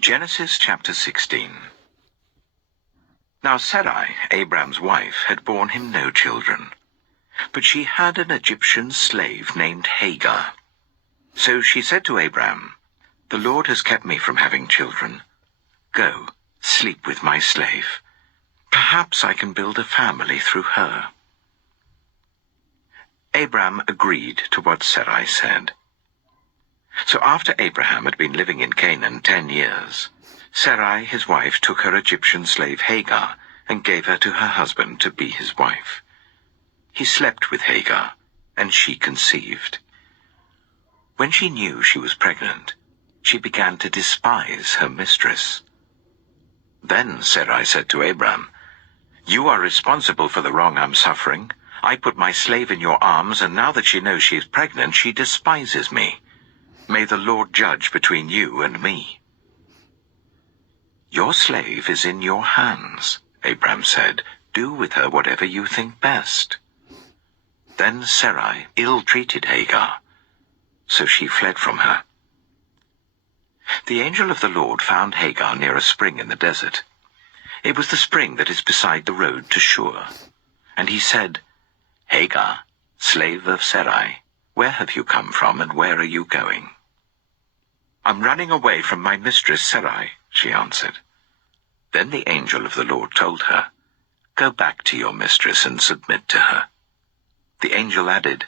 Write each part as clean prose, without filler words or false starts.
Genesis chapter 16. Now Sarai, Abraham's wife, had borne him no children, but she had an Egyptian slave named Hagar. So she said to Abraham, "The Lord has kept me from having children. Go, sleep with my slave. Perhaps I can build a family through her." Abraham agreed to what Sarai said. So after Abraham had been living in Canaan 10 years, Sarai his wife took her Egyptian slave Hagar and gave her to her husband to be his wife. He slept with Hagar, and she conceived. When she knew she was pregnant, she began to despise her mistress. Then Sarai said to Abraham, "You are responsible for the wrong I'm suffering. I put my slave in your arms, and now that she knows she is pregnant, she despises me. May the Lord judge between you and me." "Your slave is in your hands," Abraham said. "Do with her whatever you think best." Then Sarai ill-treated Hagar, so she fled from her. The angel of the Lord found Hagar near a spring in the desert. It was the spring that is beside the road to Shur. And he said, "Hagar, slave of Sarai, where have you come from and where are you going?" "I'm running away from my mistress Sarai," she answered. Then the angel of the Lord told her, "Go back to your mistress and submit to her." The angel added,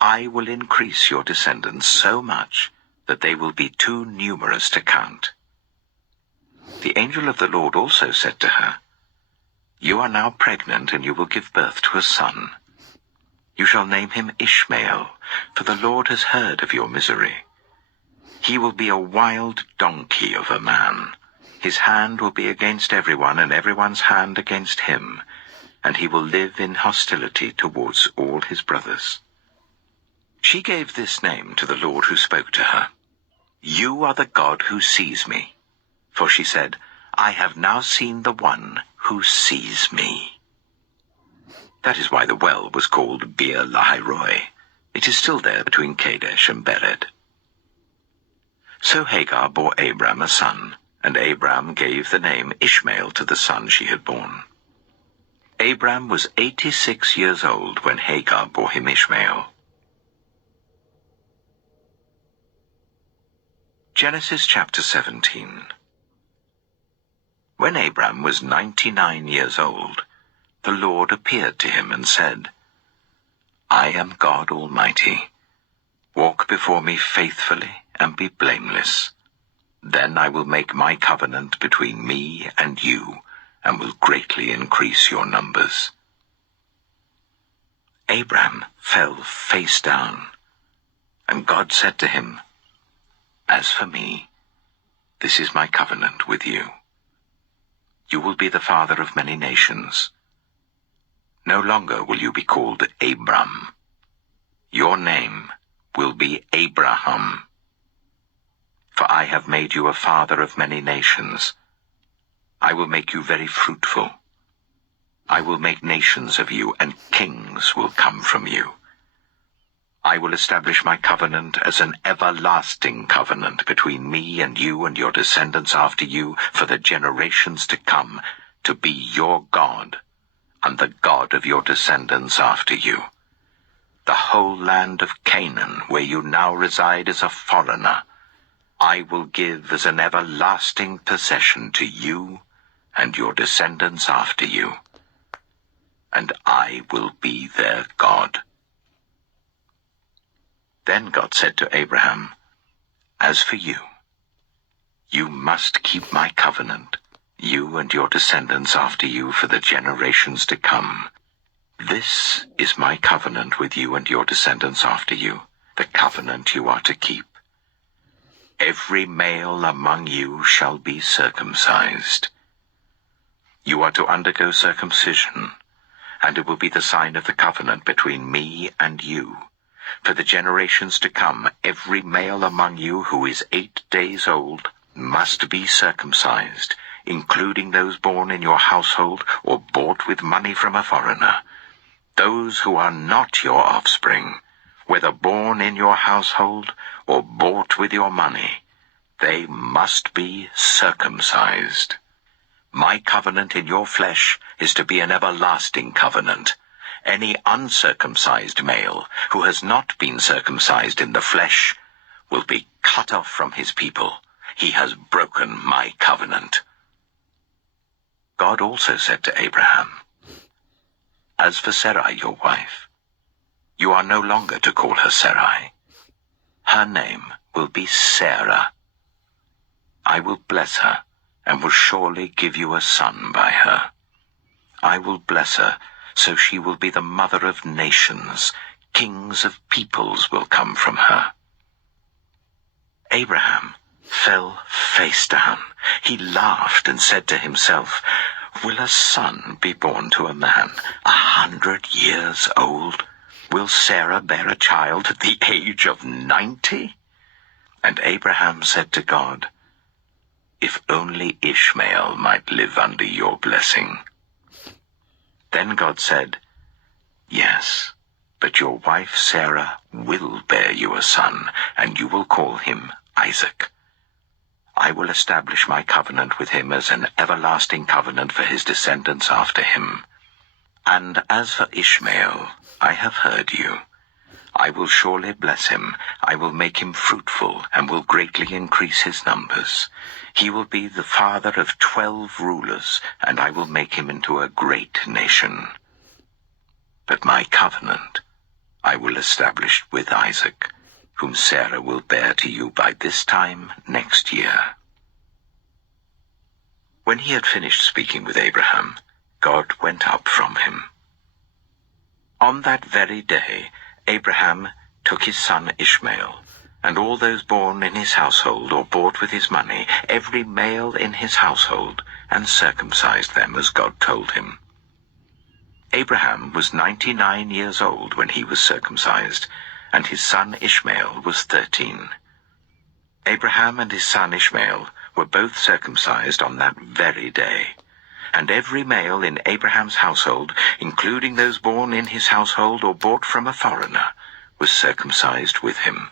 "I will increase your descendants so much that they will be too numerous to count." The angel of the Lord also said to her, "You are now pregnant, and you will give birth to a son. You shall name him Ishmael, for the Lord has heard of your misery. He will be a wild donkey of a man. His hand will be against everyone, and everyone's hand against him, and he will live in hostility towards all his brothers." She gave this name to the Lord who spoke to her. "You are the God who sees me." For she said, "I have now seen the one who sees me." That is why the well was called Beer Lahai-roi. It is still there between Kadesh and Bered. So Hagar bore Abram a son, and Abram gave the name Ishmael to the son she had borne. Abram was 86 years old when Hagar bore him Ishmael. Genesis chapter 17. When Abram was 99 years old, the Lord appeared to him and said, "I am God Almighty. Walk before me faithfully and be blameless. Then I will make my covenant between me and you, and will greatly increase your numbers." Abram fell face down, and God said to him, "As for me, this is my covenant with you. You will be the father of many nations. No longer will you be called Abram. Your name will be Abraham. For I have made you a father of many nations. I will make you very fruitful. I will make nations of you, and kings will come from you. I will establish my covenant as an everlasting covenant between me and you and your descendants after you for the generations to come, to be your God and the God of your descendants after you. The whole land of Canaan, where you now reside as a foreigner, I will give as an everlasting possession to you and your descendants after you, and I will be their God." Then God said to Abraham, "As for you, you must keep my covenant, you and your descendants after you for the generations to come. This is my covenant with you and your descendants after you, the covenant you are to keep. Every male among you shall be circumcised. You are to undergo circumcision, and it will be the sign of the covenant between me and you. For the generations to come, every male among you who is 8 days old must be circumcised, including those born in your household or bought with money from a foreigner. Those who are not your offspring, whether born in your household or bought with your money, They must be circumcised. My covenant in your flesh is to be an everlasting covenant. Any uncircumcised male who has not been circumcised in the flesh will be cut off from his people. He has broken my covenant. God also said to Abraham, As for Sarai, your wife, you are no longer to call her Sarai. Her name will be Sarah. I will bless her, and will surely give you a son by her. I will bless her, so she will be the mother of nations. Kings of peoples will come from her. Abraham fell face down. He laughed and said to himself, Will a son be born to a man 100 years old? Will Sarah bear a child at the age of 90? And Abraham said to God, If only Ishmael might live under your blessing. Then God said, Yes, but your wife Sarah will bear you a son, and you will call him Isaac. I will establish my covenant with him as an everlasting covenant for his descendants after him. And as for Ishmael, I have heard you. I will surely bless him. I will make him fruitful, and will greatly increase his numbers. He will be the father of 12 rulers, and I will make him into a great nation. But my covenant I will establish with Isaac, whom Sarah will bear to you by this time next year. When he had finished speaking with Abraham, God went up from him. On that very day, Abraham took his son Ishmael, and all those born in his household or bought with his money, every male in his household, and circumcised them as God told him. Abraham was 99 years old when he was circumcised, and his son Ishmael was 13. Abraham and his son Ishmael were both circumcised on that very day, and every male in Abraham's household, including those born in his household or bought from a foreigner, was circumcised with him.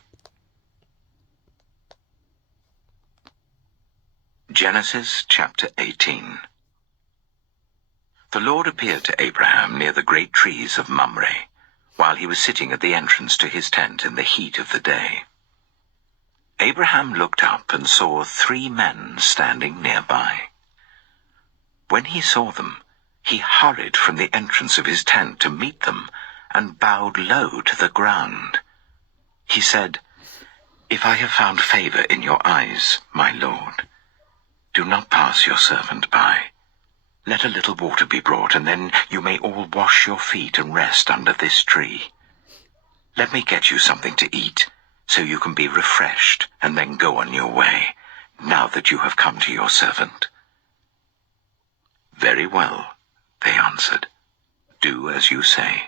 Genesis chapter 18. The Lord appeared to Abraham near the great trees of Mamre, while he was sitting at the entrance to his tent in the heat of the day. Abraham looked up and saw 3 men standing nearby. When he saw them, he hurried from the entrance of his tent to meet them, and bowed low to the ground. He said, If I have found favor in your eyes, my Lord, do not pass your servant by. Let a little water be brought, and then you may all wash your feet and rest under this tree. Let me get you something to eat, so you can be refreshed, and then go on your way, now that you have come to your servant. Very well, they answered. Do as you say.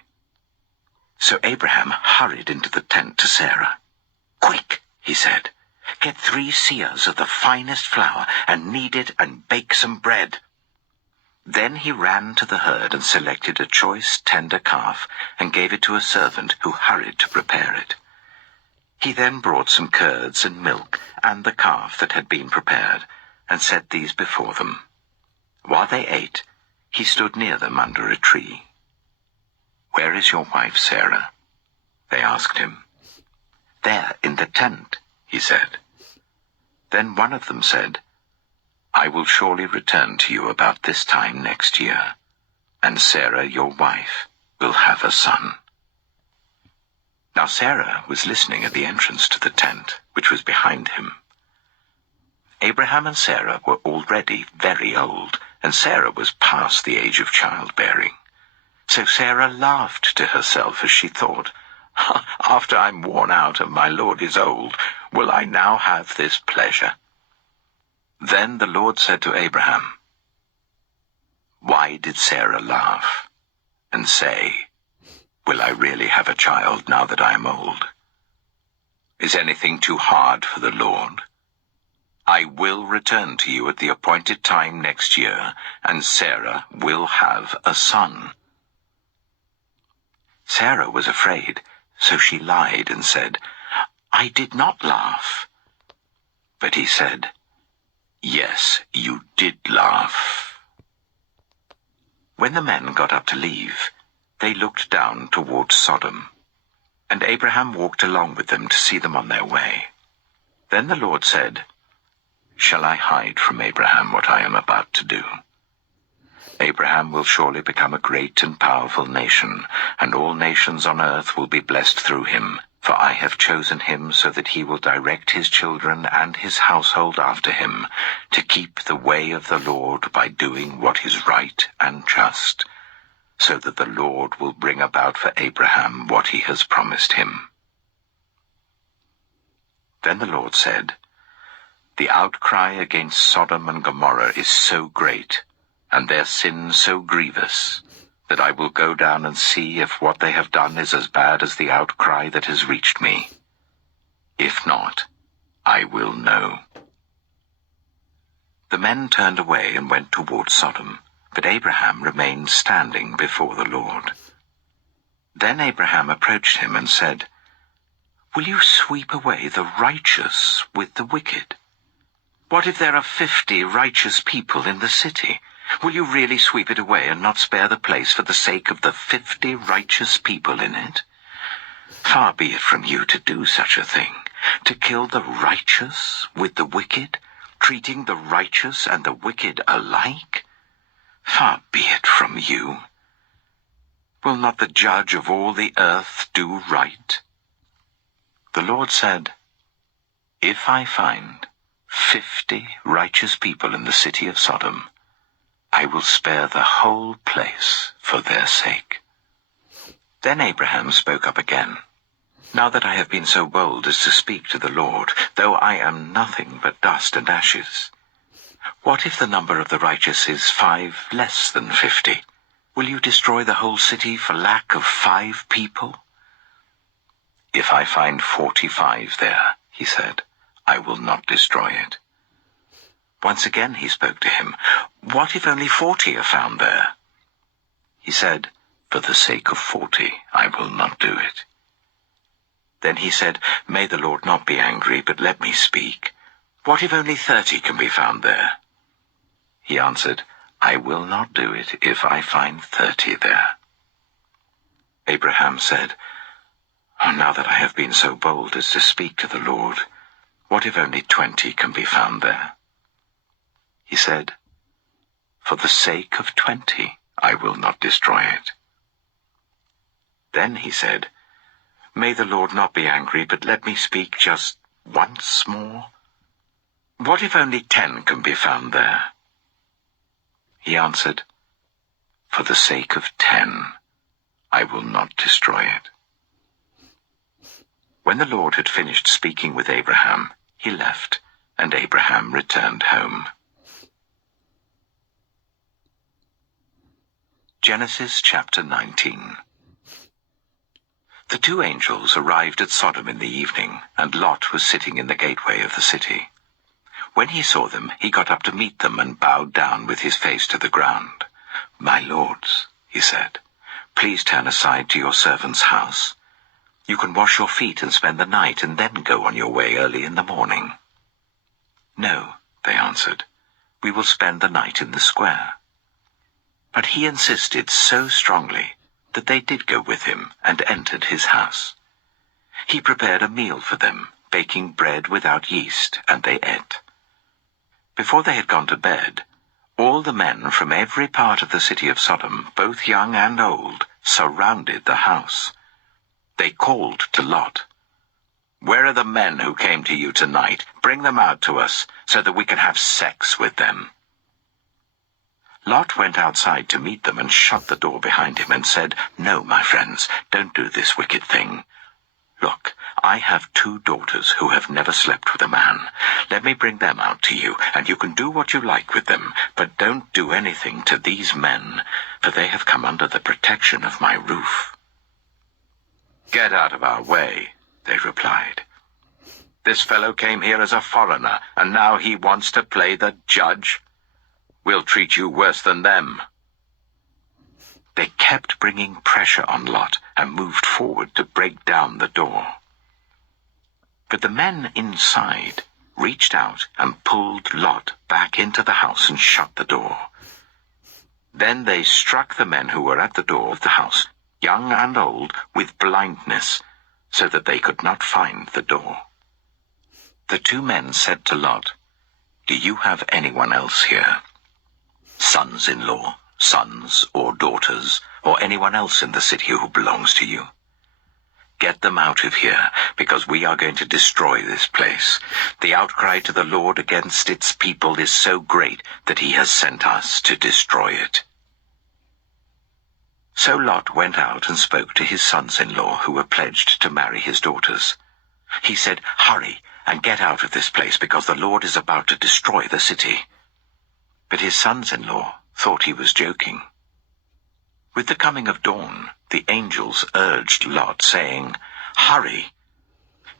So Abraham hurried into the tent to Sarah. Quick, he said, get 3 seahs of the finest flour, and knead it and bake some bread. Then he ran to the herd and selected a choice, tender calf, and gave it to a servant who hurried to prepare it. He then brought some curds and milk and the calf that had been prepared, and set these before them. While they ate, he stood near them under a tree. Where is your wife Sarah? They asked him. There, in the tent, he said. Then one of them said, I will surely return to you about this time next year, and Sarah, your wife, will have a son. Now Sarah was listening at the entrance to the tent, which was behind him. Abraham and Sarah were already very old, and Sarah was past the age of childbearing. So Sarah laughed to herself as she thought, After I'm worn out and my Lord is old, will I now have this pleasure? Then the Lord said to Abraham, Why did Sarah laugh and say, Will I really have a child now that I am old? Is anything too hard for the Lord? I will return to you at the appointed time next year, and Sarah will have a son. Sarah was afraid, so she lied and said, I did not laugh. But he said, "Yes, you did laugh." When the men got up to leave, they looked down towards Sodom, and Abraham walked along with them to see them on their way. Then the Lord said, "Shall I hide from Abraham what I am about to do? Abraham will surely become a great and powerful nation, and all nations on earth will be blessed through him. For I have chosen him so that he will direct his children and his household after him, to keep the way of the Lord by doing what is right and just, so that the Lord will bring about for Abraham what he has promised him." Then the Lord said, "The outcry against Sodom and Gomorrah is so great, and their sin so grievous, that I will go down and see if what they have done is as bad as the outcry that has reached me. If not, I will know." The men turned away and went toward Sodom, but Abraham remained standing before the Lord. Then Abraham approached him and said, "Will you sweep away the righteous with the wicked? What if there are 50 righteous people in the city? Will you really sweep it away and not spare the place for the sake of the 50 righteous people in it? Far be it from you to do such a thing, to kill the righteous with the wicked, treating the righteous and the wicked alike. Far be it from you. Will not the judge of all the earth do right?" The Lord said, "If I find 50 righteous people in the city of Sodom, I will spare the whole place for their sake." Then Abraham spoke up again. "Now that I have been so bold as to speak to the Lord, though I am nothing but dust and ashes, what if the number of the righteous is 5 less than 50? Will you destroy the whole city for lack of 5 people?" "If I find 45 there," he said, "I will not destroy it." Once again he spoke to him. "What if only 40 are found there?" He said, "For the sake of 40, I will not do it." Then he said, "May the Lord not be angry, but let me speak. What if only 30 can be found there?" He answered, "I will not do it if I find 30 there." Abraham said, "Oh, now that I have been so bold as to speak to the Lord, what if only 20 can be found there?" He said, "For the sake of 20, I will not destroy it." Then he said, "May the Lord not be angry, but let me speak just once more. What if only 10 can be found there?" He answered, "For the sake of 10, I will not destroy it." When the Lord had finished speaking with Abraham, he left, and Abraham returned home. Genesis chapter 19. The 2 angels arrived at Sodom in the evening, and Lot was sitting in the gateway of the city. When he saw them, he got up to meet them and bowed down with his face to the ground. "My lords," he said, "please turn aside to your servant's house. You can wash your feet and spend the night, and then go on your way early in the morning." "No," they answered, "we will spend the night in the square." But he insisted so strongly that they did go with him and entered his house. He prepared a meal for them, baking bread without yeast, and they ate. Before they had gone to bed, all the men from every part of the city of Sodom, both young and old, surrounded the house. They called to Lot, "Where are the men who came to you tonight? Bring them out to us, so that we can have sex with them." Lot went outside to meet them and shut the door behind him and said, "No, my friends, don't do this wicked thing. Look, I have 2 daughters who have never slept with a man. Let me bring them out to you, and you can do what you like with them, but don't do anything to these men, for they have come under the protection of my roof." "Get out of our way," they replied. "This fellow came here as a foreigner, and now he wants to play the judge. We'll treat you worse than them." They kept bringing pressure on Lot and moved forward to break down the door. But the men inside reached out and pulled Lot back into the house and shut the door. Then they struck the men who were at the door of the house, young and old, with blindness, so that they could not find the door. The two men said to Lot, "Do you have anyone else here? Sons-in-law, sons or daughters, or anyone else in the city who belongs to you? Get them out of here, because we are going to destroy this place. The outcry to the Lord against its people is so great that he has sent us to destroy it." So Lot went out and spoke to his sons-in-law who were pledged to marry his daughters. He said, "Hurry and get out of this place, because the Lord is about to destroy the city." But his sons-in-law thought he was joking. With the coming of dawn, the angels urged Lot, saying, "Hurry!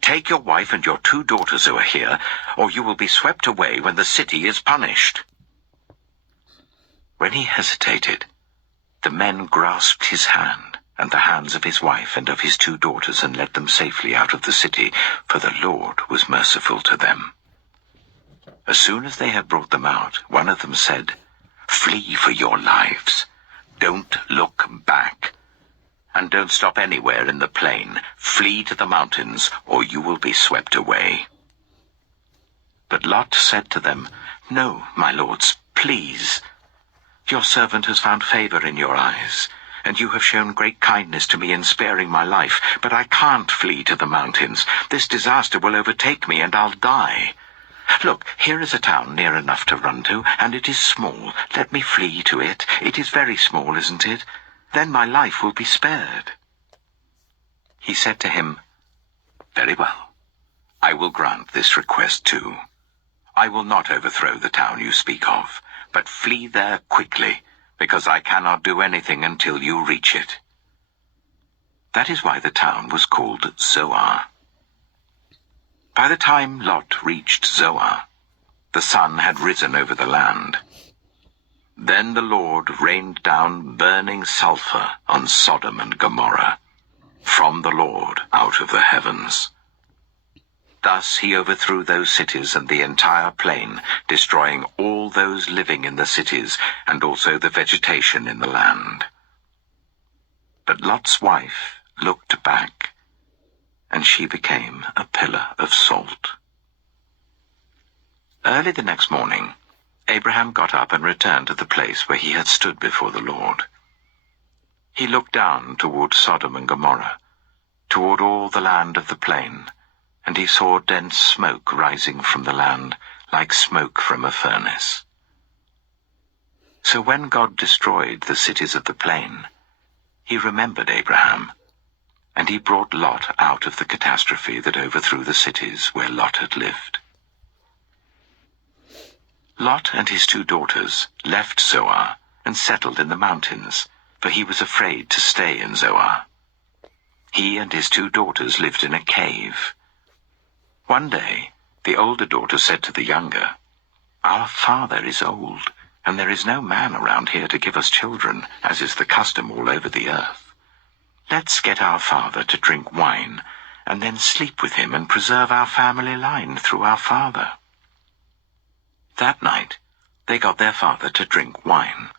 Take your wife and your 2 daughters who are here, or you will be swept away when the city is punished." When he hesitated, the men grasped his hand and the hands of his wife and of his 2 daughters and led them safely out of the city, for the Lord was merciful to them. As soon as they had brought them out, one of them said, "Flee for your lives. Don't look back. And don't stop anywhere in the plain. Flee to the mountains, or you will be swept away." But Lot said to them, "No, my lords, please. Your servant has found favor in your eyes, and you have shown great kindness to me in sparing my life, but I can't flee to the mountains. This disaster will overtake me, and I'll die. Look, here is a town near enough to run to, and it is small. Let me flee to it. It is very small, isn't it? Then my life will be spared." He said to him, "Very well. I will grant this request too. I will not overthrow the town you speak of, but flee there quickly, because I cannot do anything until you reach it." That is why the town was called Zoar. By the time Lot reached Zoar, the sun had risen over the land. Then the Lord rained down burning sulfur on Sodom and Gomorrah, from the Lord out of the heavens. Thus he overthrew those cities and the entire plain, destroying all those living in the cities and also the vegetation in the land. But Lot's wife looked back, and she became a pillar of salt. Early the next morning, Abraham got up and returned to the place where he had stood before the Lord. He looked down toward Sodom and Gomorrah, toward all the land of the plain, and he saw dense smoke rising from the land, like smoke from a furnace. So when God destroyed the cities of the plain, he remembered Abraham, and he brought Lot out of the catastrophe that overthrew the cities where Lot had lived. Lot and his 2 daughters left Zoar and settled in the mountains, for he was afraid to stay in Zoar. He and his 2 daughters lived in a cave. One day, the older daughter said to the younger, "Our father is old, and there is no man around here to give us children, as is the custom all over the earth. Let's get our father to drink wine, and then sleep with him and preserve our family line through our father." That night, they got their father to drink wine,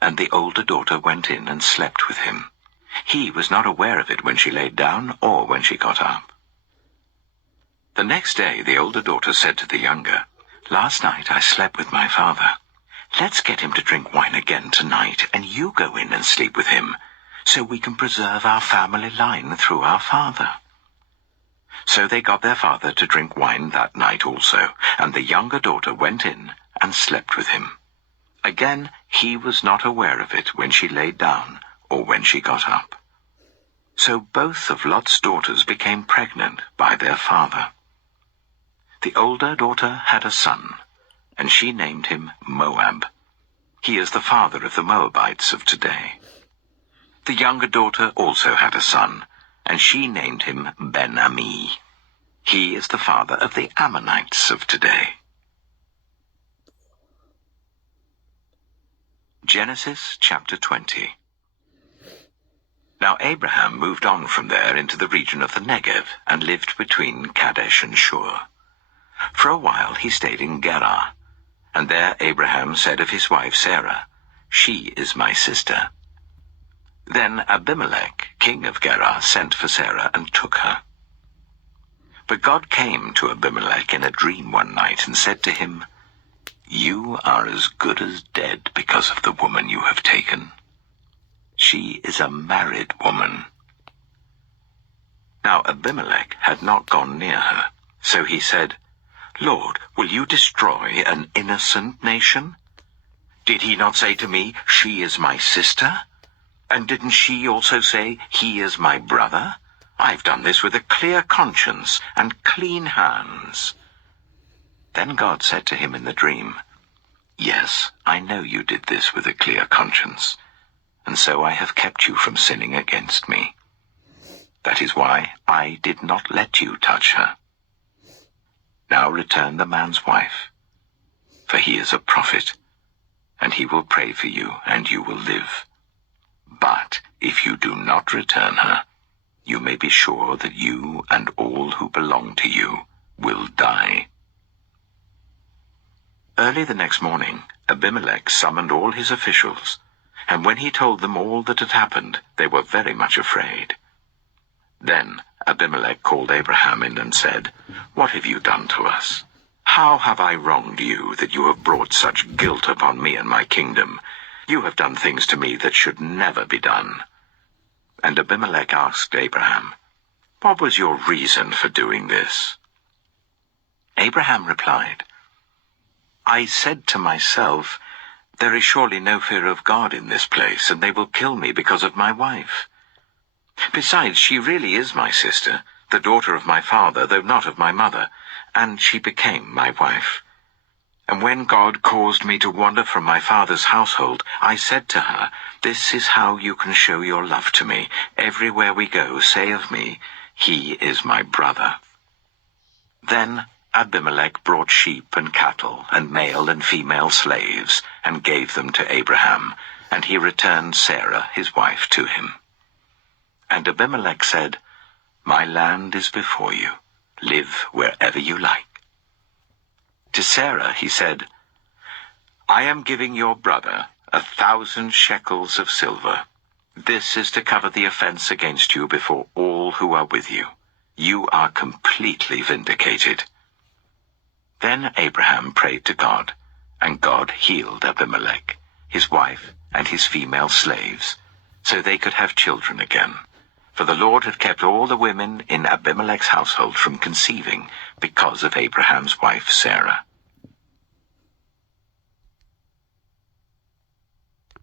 and the older daughter went in and slept with him. He was not aware of it when she laid down or when she got up. The next day, the older daughter said to the younger, "Last night I slept with my father. Let's get him to drink wine again tonight, and you go in and sleep with him, so we can preserve our family line through our father." So they got their father to drink wine that night also, and the younger daughter went in and slept with him. Again, he was not aware of it when she laid down or when she got up. So both of Lot's daughters became pregnant by their father. The older daughter had a son, and she named him Moab. He is the father of the Moabites of today. The younger daughter also had a son, and she named him Ben-Ami. He is the father of the Ammonites of today. Genesis chapter 20. Now Abraham moved on from there into the region of the Negev and lived between Kadesh and Shur. For a while he stayed in Gerar, and there Abraham said of his wife Sarah, "She is my sister." Then Abimelech, king of Gerar, sent for Sarah and took her. But God came to Abimelech in a dream one night and said to him, "You are as good as dead because of the woman you have taken. She is a married woman." Now Abimelech had not gone near her, so he said, "Lord, will you destroy an innocent nation? Did he not say to me, 'She is my sister'? And didn't she also say, 'He is my brother'? I've done this with a clear conscience and clean hands." Then God said to him in the dream, "Yes, I know you did this with a clear conscience, and so I have kept you from sinning against me. That is why I did not let you touch her. Now return the man's wife, for he is a prophet, and he will pray for you, and you will live. But if you do not return her, you may be sure that you and all who belong to you will die." Early the next morning, Abimelech summoned all his officials, and when he told them all that had happened, they were very much afraid. Then Abimelech called Abraham in and said, "What have you done to us? How have I wronged you that you have brought such guilt upon me and my kingdom? You have done things to me that should never be done." And Abimelech asked Abraham, "What was your reason for doing this?" Abraham replied, "I said to myself, 'There is surely no fear of God in this place, and they will kill me because of my wife. Besides, she really is my sister, the daughter of my father, though not of my mother, and she became my wife. And when God caused me to wander from my father's household, I said to her, "This is how you can show your love to me. Everywhere we go, say of me, 'He is my brother.'" Then Abimelech brought sheep and cattle and male and female slaves and gave them to Abraham, and he returned Sarah his wife to him. And Abimelech said, "My land is before you. Live wherever you like." To Sarah he said, "I am giving your brother 1,000 shekels of silver. This is to cover the offense against you before all who are with you. You are completely vindicated." Then Abraham prayed to God, and God healed Abimelech, his wife, and his female slaves, so they could have children again. For the Lord had kept all the women in Abimelech's household from conceiving because of Abraham's wife Sarah.